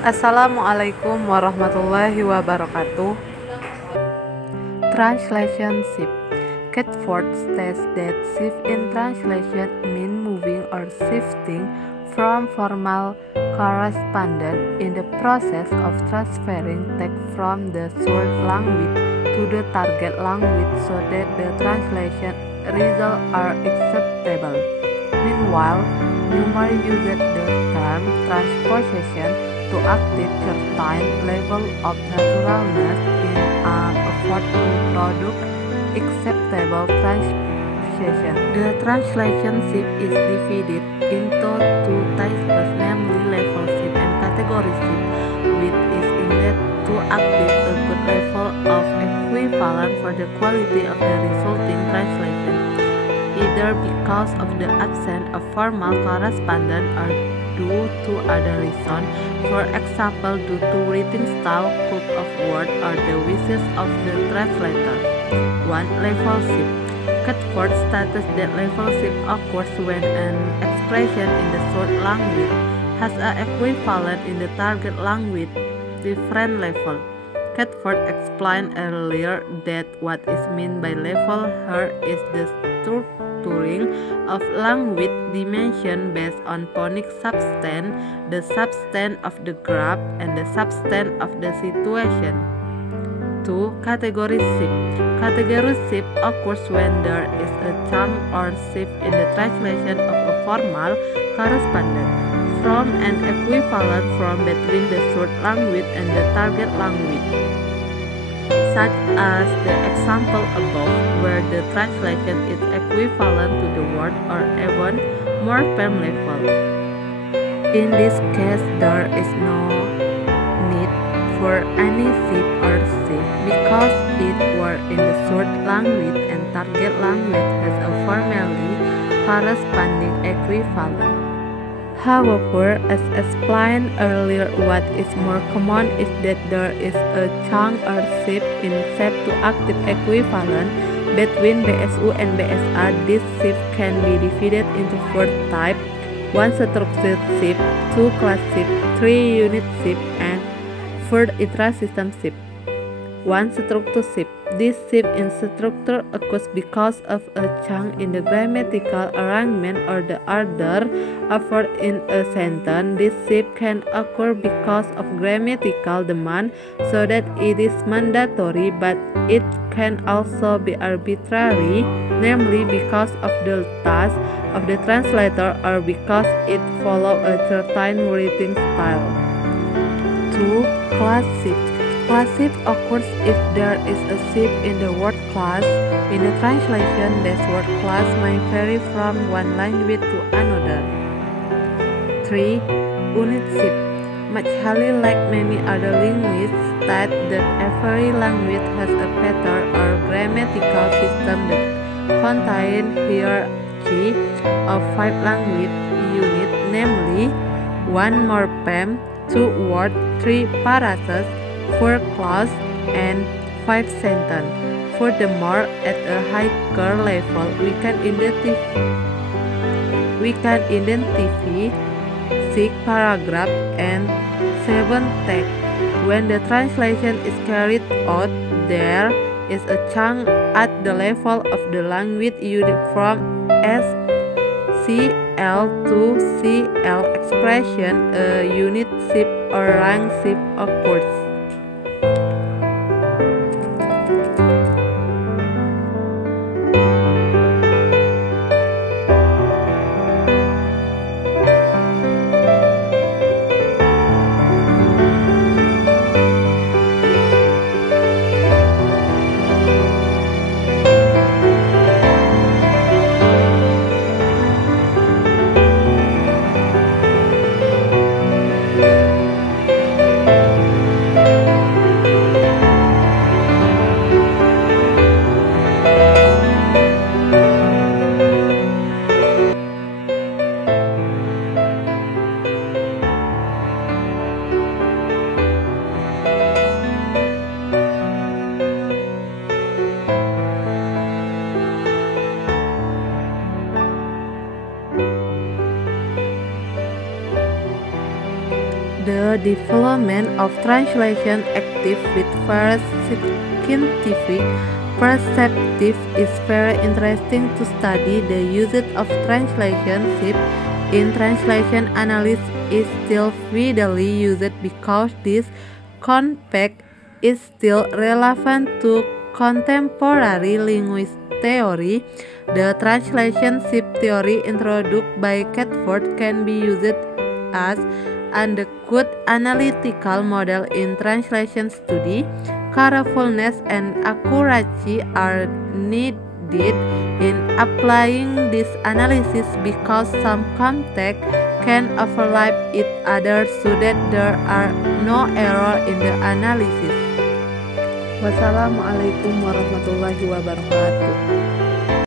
Assalamualaikum warahmatullahi wabarakatuh. Translation shift. Catford states that shift in translation means moving or shifting from formal correspondence in the process of transferring text from the source language to the target language so that the translation results are acceptable. Meanwhile, Newmar used the term transposition to active certain level of naturalness in an effort to produce acceptable translation. The translation shift is divided into two types, namely level shift and category shift, which is intended to active a good level of equivalence for the quality of the resulting translation, either because of the absence of formal correspondence or due to other reasons, for example due to writing style, code of word, or the wishes of the translator. 1. Level shift. Catford states that level shift occurs when an expression in the source language has an equivalent in the target language different level. Catford explained earlier that what is meant by level here is the structuring of language dimension based on phonic substance, the substance of the graph, and the substance of the situation. 2. Category shift. Category shift occurs when there is a change or shift in the translation of a formal correspondence from an equivalent form between the source language and the target language, such as the example above, where the translation is equivalent to the word or even more firm level. In this case, there is no need for any shift or shift because it were in the source language and target language has a formally corresponding equivalent. However, as explained earlier, what is more common is that there is a change or shift in shape to active equivalent between BSU and BSR. This shift can be divided into 4 types: 1. Structure shift, 2. Class shift, 3. Unit shift, and 4. intra-system shift. 1. Structure shift. This shift in structure occurs because of a change in the grammatical arrangement or the order of words in a sentence. This shift can occur because of grammatical demand, so that it is mandatory, but it can also be arbitrary, namely because of the task of the translator or because it follows a certain writing style. 2. Class shift. Class shift occurs if there is a shift in the word class. In the translation, this word class may vary from one language to another. 3. Unit shift. Macaulay, like many other linguists, states that every language has a pattern or grammatical system that contains hierarchy of 5 language units, namely 1. Morpheme, 2. word, 3. phrases, 4. clause, and 5. sentence. Furthermore, at a higher level, we can identify 6 paragraphs and 7 text. When the translation is carried out, there is a change at the level of the language unit from SCL to CL expression. A unit shift or rank shift occurs. the development of translation active with various scientific perspectives is very interesting to study. The usage of translation in translation analysis is still widely used because this concept is still relevant to contemporary linguistic theory. The translation shift theory introduced by Catford can be used as a good analytical model in translation study. Carefulness and accuracy are needed in applying this analysis because some concepts can overlap each other so that there are no error in the analysis. Wassalamualaikum warahmatullahi wabarakatuh.